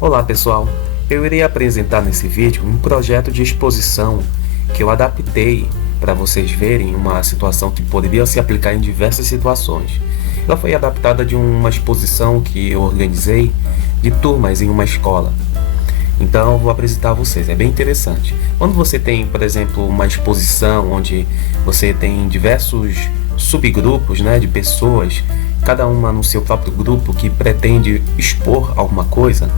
Olá pessoal, eu irei apresentar nesse vídeo um projeto de exposição que eu adaptei para vocês verem uma situação que poderia se aplicar em diversas situações. Ela foi adaptada de uma exposição que eu organizei de turmas em uma escola. Então eu vou apresentar a vocês, é bem interessante. Quando você tem, por exemplo, uma exposição onde você tem diversos subgrupos, né, de pessoas, cada uma no seu próprio grupo que pretende expor alguma coisa,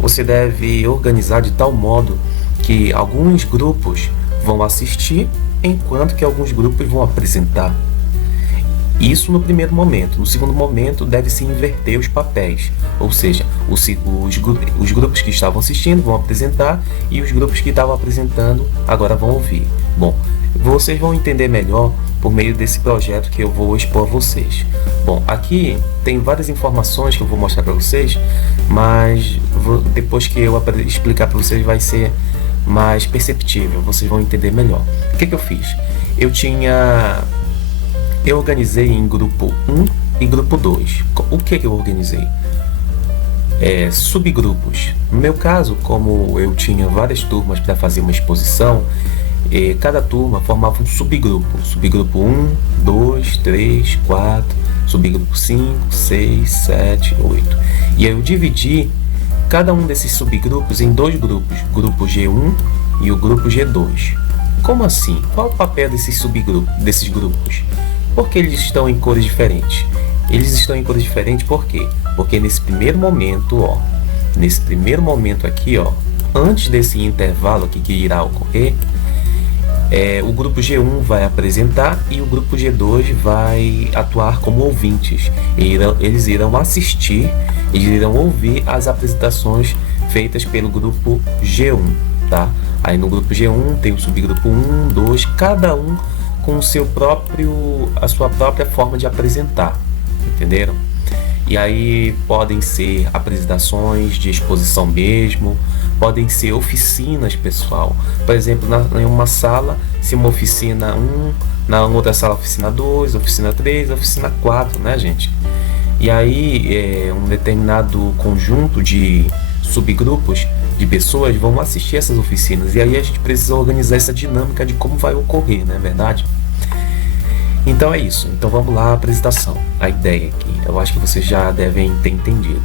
você deve organizar de tal modo que alguns grupos vão assistir, enquanto que alguns grupos vão apresentar. Isso no primeiro momento. No segundo momento, deve-se inverter os papéis, ou seja, os grupos que estavam assistindo vão apresentar e os grupos que estavam apresentando agora vão ouvir. Bom, vocês vão entender melhor por meio desse projeto que eu vou expor a vocês. Bom, aqui tem várias informações que eu vou mostrar para vocês, mas depois que eu explicar para vocês vai ser mais perceptível, vocês vão entender melhor. O que eu fiz? Eu organizei em grupo 1 e grupo 2. O que eu organizei? Subgrupos. No meu caso, como eu tinha várias turmas para fazer uma exposição, cada turma formava um subgrupo. Subgrupo 1, 2, 3, 4, subgrupo 5, 6, 7, 8. E aí eu dividi cada um desses subgrupos em dois grupos, grupo G1 e o grupo G2. Como assim? Qual o papel desses grupos? Porque eles estão em cores diferentes. Eles estão em cores diferentes por quê? Porque nesse primeiro momento, aqui, antes desse intervalo aqui que irá ocorrer, o grupo G1 vai apresentar e o grupo G2 vai atuar como ouvintes. Eles irão assistir, eles irão ouvir as apresentações feitas pelo grupo G1, tá? Aí no grupo G1 tem o subgrupo 1, 2, cada um com a sua própria forma de apresentar, entenderam? E aí podem ser apresentações de exposição mesmo, podem ser oficinas, pessoal. Por exemplo, em uma sala, se uma oficina 1, na outra sala oficina 2, oficina 3, oficina 4, né, gente? E aí um determinado conjunto de subgrupos de pessoas vão assistir essas oficinas, e aí a gente precisa organizar essa dinâmica de como vai ocorrer, não é verdade? Então é isso, então vamos lá, a apresentação, a ideia aqui, eu acho que vocês já devem ter entendido.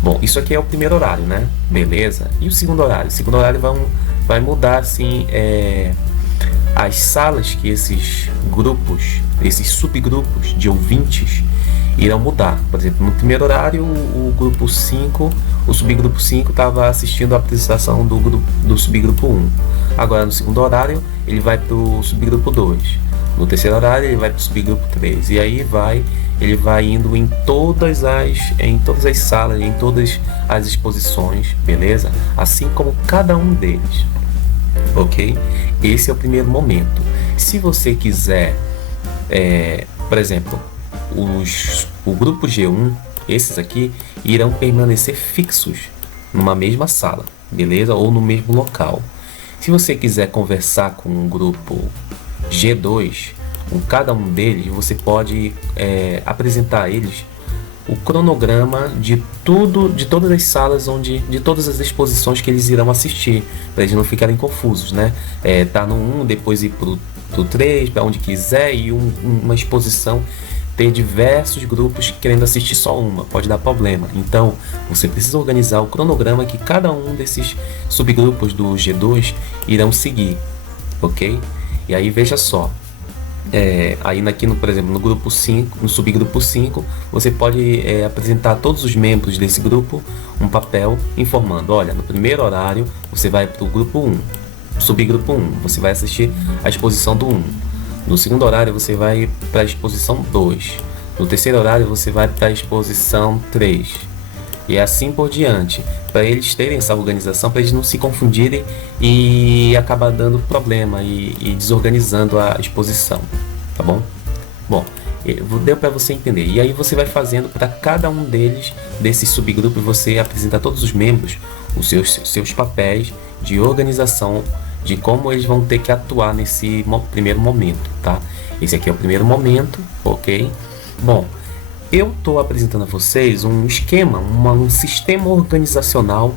Bom, isso aqui é o primeiro horário, né? Beleza? E o segundo horário? O segundo horário vai mudar, assim, as salas que esses subgrupos de ouvintes irão mudar. Por exemplo, no primeiro horário, o subgrupo 5 estava assistindo a apresentação do subgrupo 1. Agora, no segundo horário, ele vai para o subgrupo 2. No terceiro horário, ele vai para o subgrupo 3. E aí ele vai indo em todas as salas, em todas as exposições, beleza? Assim como cada um deles, ok? Esse é o primeiro momento. Se você quiser, por exemplo, o grupo G1, esses aqui, irão permanecer fixos numa mesma sala, beleza? Ou no mesmo local. Se você quiser conversar com o grupo G2, com cada um deles, você pode apresentar a eles o cronograma de todas as salas, de todas as exposições que eles irão assistir, para eles não ficarem confusos, né? Tá no 1, depois ir pro 3, para onde quiser, e uma exposição ter diversos grupos querendo assistir só uma, pode dar problema. Então, você precisa organizar o cronograma que cada um desses subgrupos do G2 irão seguir, ok? E aí, veja só, aí aqui, por exemplo, no grupo 5, no subgrupo 5, você pode apresentar a todos os membros desse grupo um papel informando, olha, no primeiro horário você vai para o grupo 1, subgrupo 1, você vai assistir a exposição do 1. No segundo horário você vai para a exposição 2. No terceiro horário você vai para a exposição 3. E assim por diante, para eles terem essa organização, para eles não se confundirem e acabar dando problema e desorganizando a exposição, tá bom? Bom, deu para você entender. E aí você vai fazendo para cada um deles, desses subgrupos, você apresenta todos os membros, os seus papéis de organização, de como eles vão ter que atuar nesse primeiro momento, tá? Esse aqui é o primeiro momento, ok? Bom, eu estou apresentando a vocês um esquema, um sistema organizacional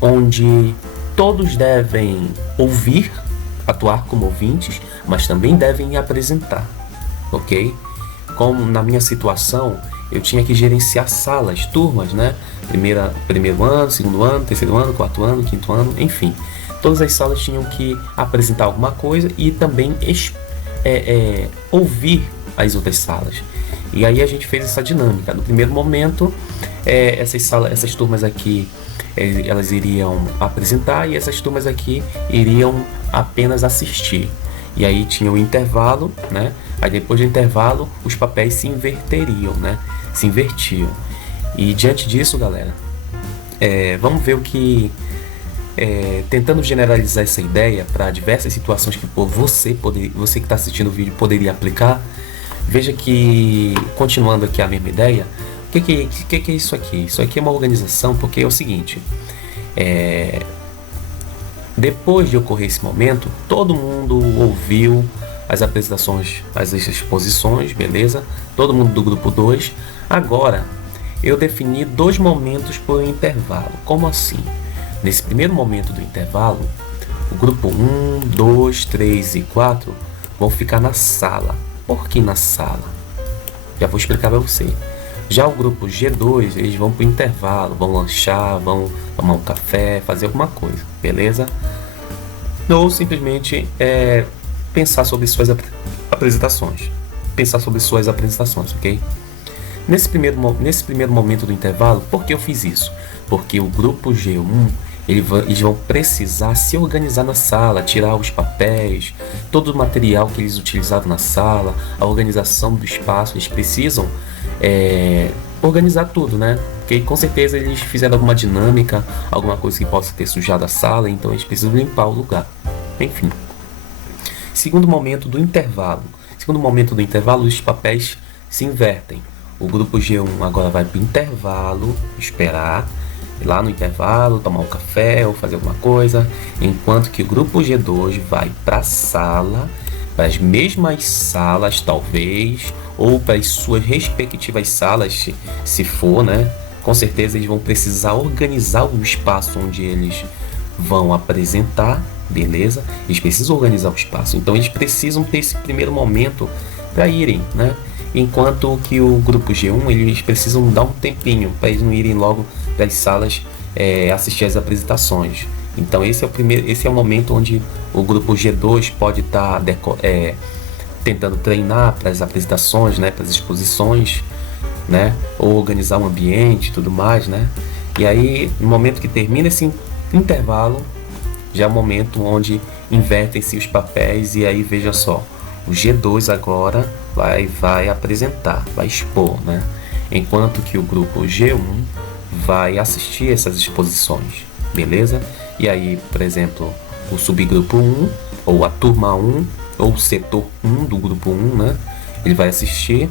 onde todos devem ouvir, atuar como ouvintes, mas também devem apresentar, ok? Como na minha situação, eu tinha que gerenciar salas, turmas, né? Primeiro ano, segundo ano, terceiro ano, quarto ano, quinto ano, enfim. Todas as salas tinham que apresentar alguma coisa e também ouvir as outras salas. E aí a gente fez essa dinâmica. No primeiro momento, essas turmas aqui, elas iriam apresentar e essas turmas aqui iriam apenas assistir. E aí tinha o intervalo, né? Aí depois do intervalo, os papéis se inverteriam, né? Se invertiam. E diante disso, galera, vamos ver o que... tentando generalizar essa ideia para diversas situações que você que está assistindo o vídeo poderia aplicar. Veja que, continuando aqui a mesma ideia, o que é isso aqui? Isso aqui é uma organização, porque é o seguinte, depois de ocorrer esse momento, todo mundo ouviu as apresentações, as exposições, beleza? Todo mundo do grupo 2. Agora, eu defini 2 momentos por intervalo. Como assim? Nesse primeiro momento do intervalo, o grupo 1, 2, 3 e 4 vão ficar na sala. Por que na sala? Já vou explicar para você. Já o grupo G2, eles vão para o intervalo, vão lanchar, vão tomar um café, fazer alguma coisa, beleza? Ou simplesmente pensar sobre suas apresentações. Pensar sobre suas apresentações, ok? Nesse primeiro momento do intervalo, por que eu fiz isso? Porque o grupo G1, eles vão precisar se organizar na sala, tirar os papéis, todo o material que eles utilizaram na sala, a organização do espaço, eles precisam organizar tudo, né? Porque com certeza eles fizeram alguma dinâmica, alguma coisa que possa ter sujado a sala, então eles precisam limpar o lugar. Enfim. Segundo momento do intervalo. Os papéis se invertem. O grupo G1 agora vai para o intervalo, esperar, ir lá no intervalo, tomar um café ou fazer alguma coisa, enquanto que o grupo G2 vai para a sala, para as mesmas salas talvez, ou para as suas respectivas salas, se for, né? Com certeza eles vão precisar organizar o espaço onde eles vão apresentar, beleza? Eles precisam organizar o espaço, então eles precisam ter esse primeiro momento para irem, né? Enquanto que o grupo G1, eles precisam dar um tempinho para eles não irem logo para as salas assistir as apresentações. Então esse é o momento onde o grupo G2 pode estar tentando treinar para as apresentações, né, para as exposições, né, ou organizar um ambiente e tudo mais, né. E aí, no momento que termina esse intervalo, já é o momento onde invertem-se os papéis e aí veja só, o G2 agora vai apresentar, vai expor, né? Enquanto que o grupo G1 vai assistir essas exposições, beleza? E aí, por exemplo, o subgrupo 1, ou a turma 1, ou o setor 1 do grupo 1, né? Ele vai assistir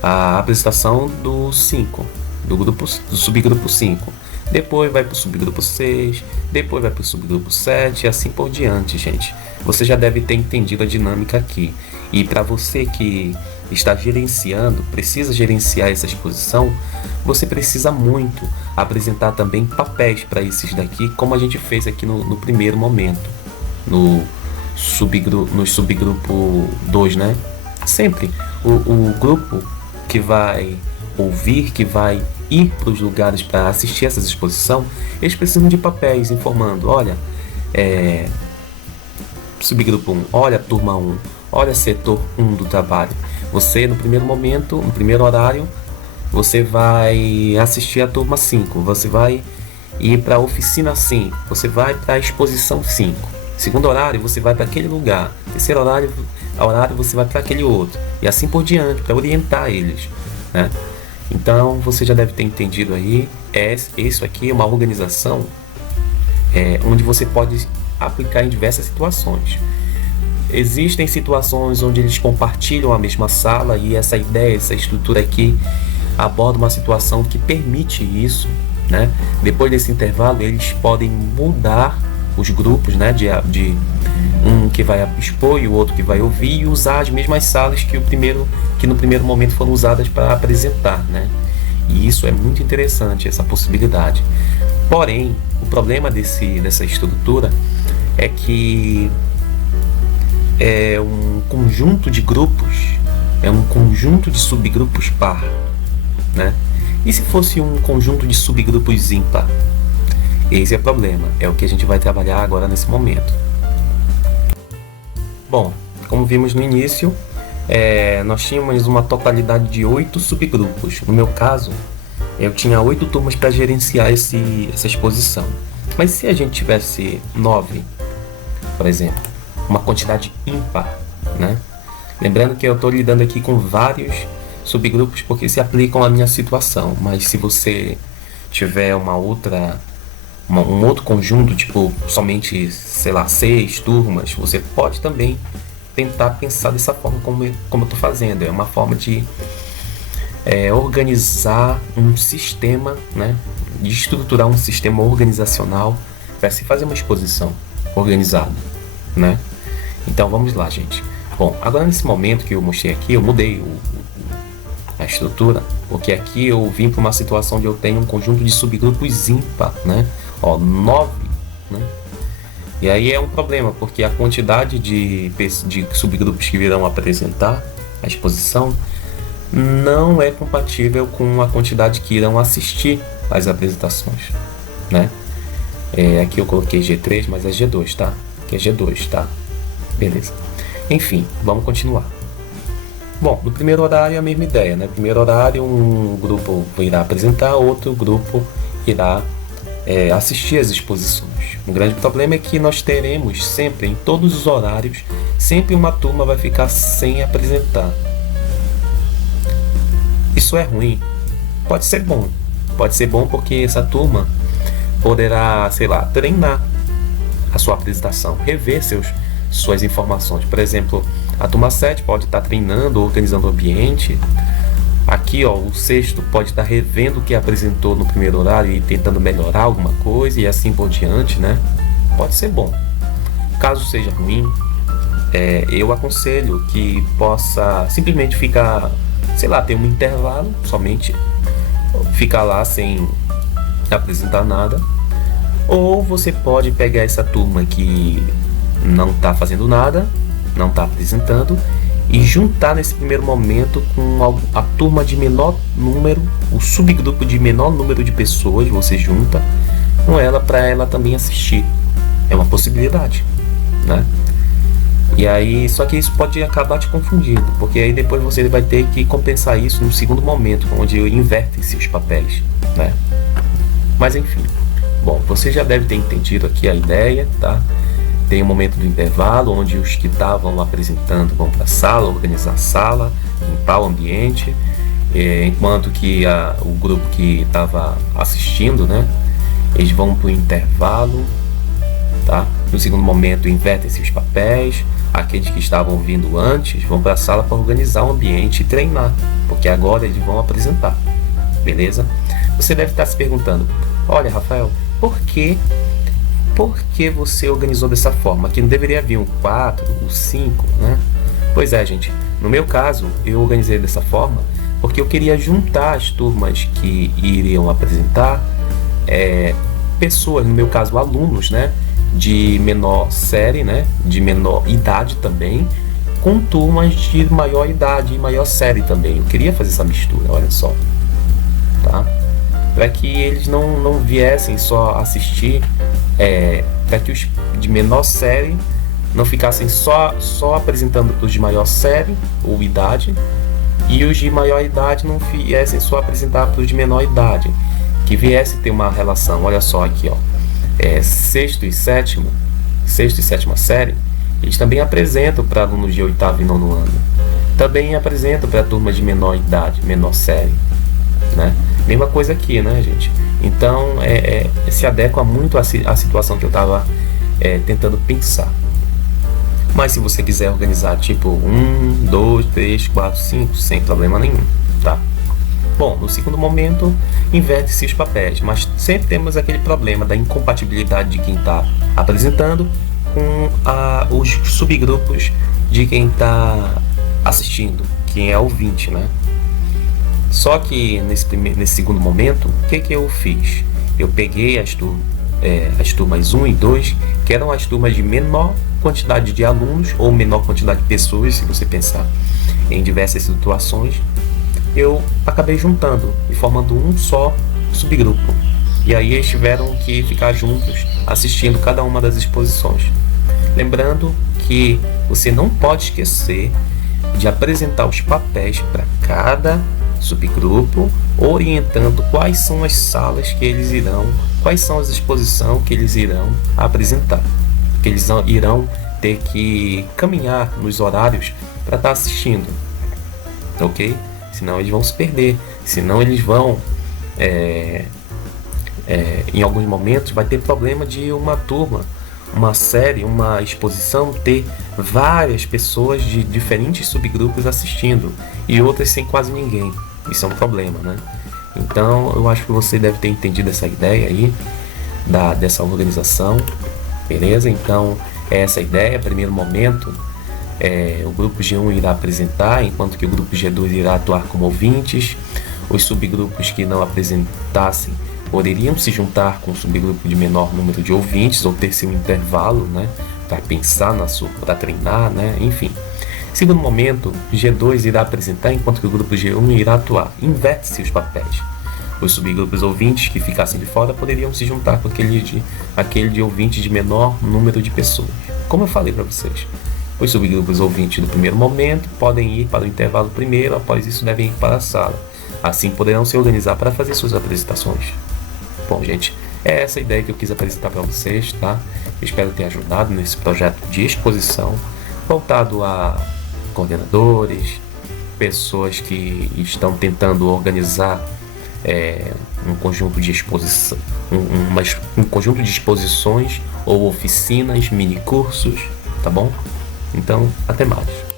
a apresentação do 5, do subgrupo 5. Depois vai para o subgrupo 6, depois vai para o subgrupo 7 e assim por diante, gente. Você já deve ter entendido a dinâmica aqui. E para você que está gerenciando, precisa gerenciar essa exposição, você precisa muito apresentar também papéis para esses daqui, como a gente fez aqui no primeiro momento, no subgrupo 2, né? Sempre o grupo que vai ouvir, que vai ir para os lugares para assistir essas exposições, eles precisam de papéis informando, olha, subgrupo 1, olha turma 1, olha setor 1 do trabalho. Você no primeiro momento, no primeiro horário, você vai assistir a turma 5, você vai ir para a oficina 5, você vai para a exposição 5. Segundo horário, você vai para aquele lugar. Terceiro horário você vai para aquele outro. E assim por diante, para orientar eles, né? Então, você já deve ter entendido aí, isso aqui é uma organização onde você pode aplicar em diversas situações. Existem situações onde eles compartilham a mesma sala e essa ideia, essa estrutura aqui aborda uma situação que permite isso, né? Depois desse intervalo, eles podem mudar os grupos, né, de um que vai expor e o outro que vai ouvir, e usar as mesmas salas que no primeiro momento foram usadas para apresentar, né? E isso é muito interessante, essa possibilidade. Porém, o problema dessa estrutura é que é um conjunto de grupos, é um conjunto de subgrupos par, né? E se fosse um conjunto de subgrupos ímpar? Esse é o problema, é o que a gente vai trabalhar agora nesse momento. Bom, como vimos no início, nós tínhamos uma totalidade de 8 subgrupos. No meu caso, eu tinha 8 turmas para gerenciar essa exposição. Mas se a gente tivesse 9, por exemplo, uma quantidade ímpar, né? Lembrando que eu estou lidando aqui com vários subgrupos porque se aplicam à minha situação. Mas se você tiver um outro conjunto, tipo somente, sei lá, 6 turmas, você pode também tentar pensar dessa forma como eu estou fazendo. É uma forma de organizar um sistema, né? De estruturar um sistema organizacional para se fazer uma exposição organizada, né? Então vamos lá, gente. Bom, agora nesse momento que eu mostrei aqui, eu mudei a estrutura, porque aqui eu vim para uma situação onde eu tenho um conjunto de subgrupos ímpar, né? 9, né? E aí é um problema, porque a quantidade de subgrupos que virão apresentar a exposição não é compatível com a quantidade que irão assistir às apresentações, né? Aqui eu coloquei G3, mas é G2, tá? Aqui é G2, tá? Beleza. Enfim, vamos continuar. Bom, no primeiro horário é a mesma ideia, né? No primeiro horário um grupo irá apresentar, outro grupo irá assistir às exposições. O grande problema é que nós teremos sempre, em todos os horários, sempre uma turma vai ficar sem apresentar. Isso é ruim? Pode ser bom. Pode ser bom porque essa turma poderá, sei lá, treinar a sua apresentação, rever suas informações. Por exemplo, a turma 7 pode estar treinando, organizando o ambiente. Aqui, ó, o sexto pode estar revendo o que apresentou no primeiro horário e tentando melhorar alguma coisa e assim por diante, né? Pode ser bom. Caso seja ruim, eu aconselho que possa simplesmente ficar, sei lá, ter um intervalo, somente ficar lá sem apresentar nada. Ou você pode pegar essa turma que não está fazendo nada, não está apresentando, e juntar nesse primeiro momento com a turma de menor número, o subgrupo de menor número de pessoas, você junta com ela para ela também assistir. É uma possibilidade, né? E aí, só que isso pode acabar te confundindo, porque aí depois você vai ter que compensar isso no segundo momento, onde invertem-se os papéis, né? Mas enfim, bom, você já deve ter entendido aqui a ideia, tá? Tem um momento do intervalo, onde os que estavam apresentando vão para a sala, organizar a sala, limpar o ambiente, enquanto que o grupo que estava assistindo, né, eles vão para o intervalo, tá? No segundo momento, invertem-se os papéis, aqueles que estavam vindo antes vão para a sala para organizar o ambiente e treinar, porque agora eles vão apresentar, beleza? Você deve estar se perguntando, olha, Rafael, por que você organizou dessa forma? Aqui não deveria vir um 4, um 5, né? Pois é, gente. No meu caso, eu organizei dessa forma porque eu queria juntar as turmas que iriam apresentar, pessoas, no meu caso, alunos, né? De menor série, né? De menor idade também, com turmas de maior idade e maior série também. Eu queria fazer essa mistura, olha só. Tá? Para que eles não viessem só assistir, para que os de menor série não ficassem só apresentando para os de maior série ou idade, e os de maior idade não viessem só apresentar para os de menor idade, que viesse ter uma relação. Olha só aqui, ó, sexto e sétima série, eles também apresentam para alunos de oitavo e nono ano, também apresentam para turmas de menor idade, menor série, né? Mesma coisa aqui, né, gente? Então, se adequa muito à situação que eu estava tentando pensar. Mas se você quiser organizar tipo 1, 2, 3, 4, 5, sem problema nenhum, tá? Bom, no segundo momento, inverte-se os papéis, mas sempre temos aquele problema da incompatibilidade de quem está apresentando com os subgrupos de quem está assistindo, quem é ouvinte, né? Só que nesse segundo momento, o que eu fiz? Eu peguei as turmas 1 e 2, que eram as turmas de menor quantidade de alunos ou menor quantidade de pessoas, se você pensar em diversas situações. Eu acabei juntando e formando um só subgrupo. E aí eles tiveram que ficar juntos assistindo cada uma das exposições. Lembrando que você não pode esquecer de apresentar os papéis para cada subgrupo, orientando quais são as salas que eles irão, quais são as exposições que eles irão apresentar. Que eles irão ter que caminhar nos horários para estar assistindo, ok? Senão eles vão se perder, senão eles vão, em alguns momentos, vai ter problema de uma turma, uma série, uma exposição ter várias pessoas de diferentes subgrupos assistindo e outras sem quase ninguém. Isso é um problema, né? Então eu acho que você deve ter entendido essa ideia aí dessa organização, beleza? Então essa é a ideia. Primeiro momento, o grupo G1 irá apresentar, enquanto que o grupo G2 irá atuar como ouvintes. Os subgrupos que não apresentassem poderiam se juntar com o subgrupo de menor número de ouvintes ou ter seu intervalo, né, para pensar para treinar, né, enfim. Segundo momento, G2 irá apresentar, enquanto que o grupo G1 irá atuar. Inverte-se os papéis. Os subgrupos ouvintes que ficassem de fora poderiam se juntar com aquele de ouvintes de menor número de pessoas. Como eu falei para vocês, os subgrupos ouvintes do primeiro momento podem ir para o intervalo primeiro, após isso devem ir para a sala. Assim poderão se organizar para fazer suas apresentações. Bom, gente, é essa a ideia que eu quis apresentar para vocês, tá? Eu espero ter ajudado nesse projeto de exposição voltado a coordenadores, pessoas que estão tentando organizar um conjunto de exposição, um conjunto de exposições ou oficinas, mini cursos, tá bom? Então, até mais.